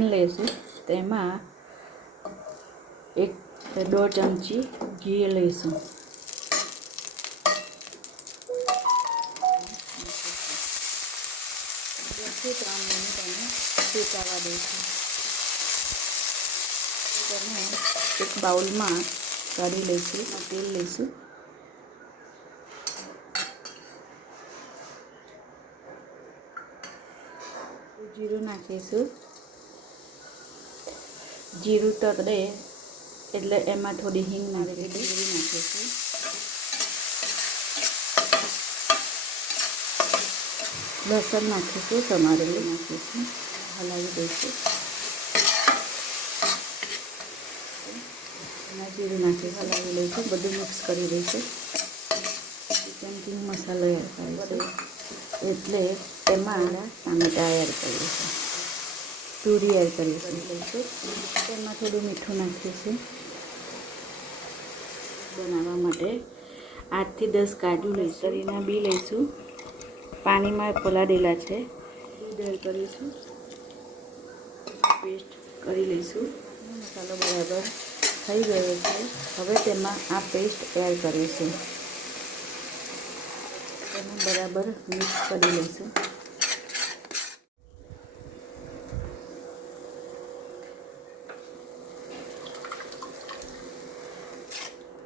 Pen લઈશું, તેમાં 1-2 ચમચી ઘી લઈશું. થી 3 મિનિટ એને શેકાવા દઈશું. તેને એક બાઉલમાં કાઢી લઈશું. તેલ લઈશું. જીરું નાખીશું. જીરું તળે એટલે એમાં થોડી હિંગ નાખીશું. લસણ નાખીશું, સમારેલું નાખીશું, હલાવી દઈશું. એમાં જીરું નાખીશું, હલાવી લઈશું, બધું મિક્સ કરી દઈશું. ચિકન કિંગ મસાલો એડ કરીશું, એટલે એમાં ટામેટાં એડ કરીશું, તુરી એડ કરીશું. તેમાં થોડું મીઠું નાખીશું. બનાવવા માટે 8 થી 10 કાજુ લઈશું, તરીના બી લઈશું, પાણીમાં પલાળેલા છે. દૂધ એડ કરીશું, પેસ્ટ કરી લઈશું. મસાલો બરાબર થઈ ગયો છે. હવે તેમાં આ પેસ્ટ એડ કરીશું. તેને બરાબર મિક્સ કરી લઈશું.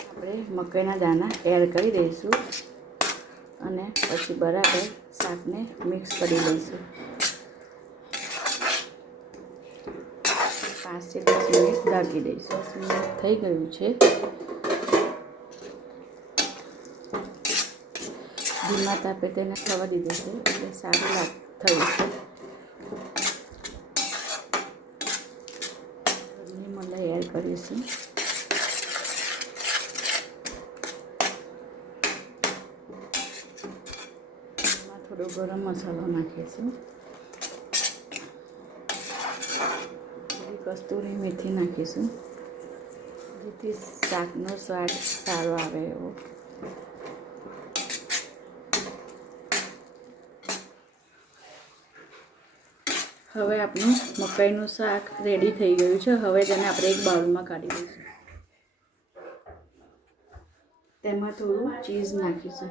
આપણે મકાઈના દાણા એડ કરી દઈશું અને પછી બરાબર શાકને મિક્સ કરી લઈશું. 5 થી 10 મિનિટ ઢાંકી દઈશું. 10 મિનિટ થઈ ગયું છે. ધીમા તાપે તેને થવા દીધું છે, એટલે સારું થયું છે. મલાઈ એડ કરીશું. થોડો ગરમ મસાલો નાખીશું. કસ્તુરી મેથી નાખીશું, જેથી શાકનો સ્વાદ સારો આવે એવો. હવે આપણું મકાઈનું શાક રેડી થઈ ગયું છે. હવે તેને આપણે એક બાઉલમાં કાઢી દઈશું. તેમાં થોડું ચીઝ નાખીશું.